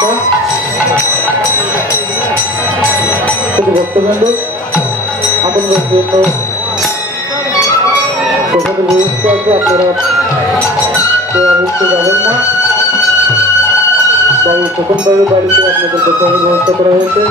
ব্যবস্থা। ভক্তবৃন্দ আপনাদের জন্য প্রসাদের ব্যবস্থা আছে, আপনারা মুক্তি যাবেন না। বাবু প্রথমবারের বাড়িতে আপনাদের প্রসাদের ব্যবস্থা করা হয়েছে।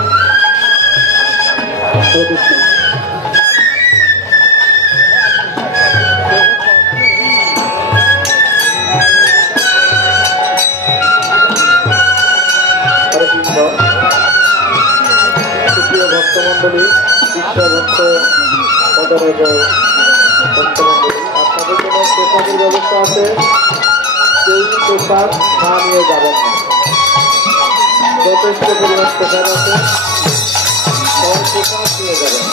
ভক্তমন্ডলী শিক্ষা ভক্ত ভক্তমন্ডলী আপনাদের জন্য প্রসাদের ব্যবস্থা আছে, কেউ প্রসাদ না নিয়ে যাবেন না। যথেষ্ট পরিমাণ প্রসাদ আছে, সবাই প্রসাদ নিয়ে যাবেন।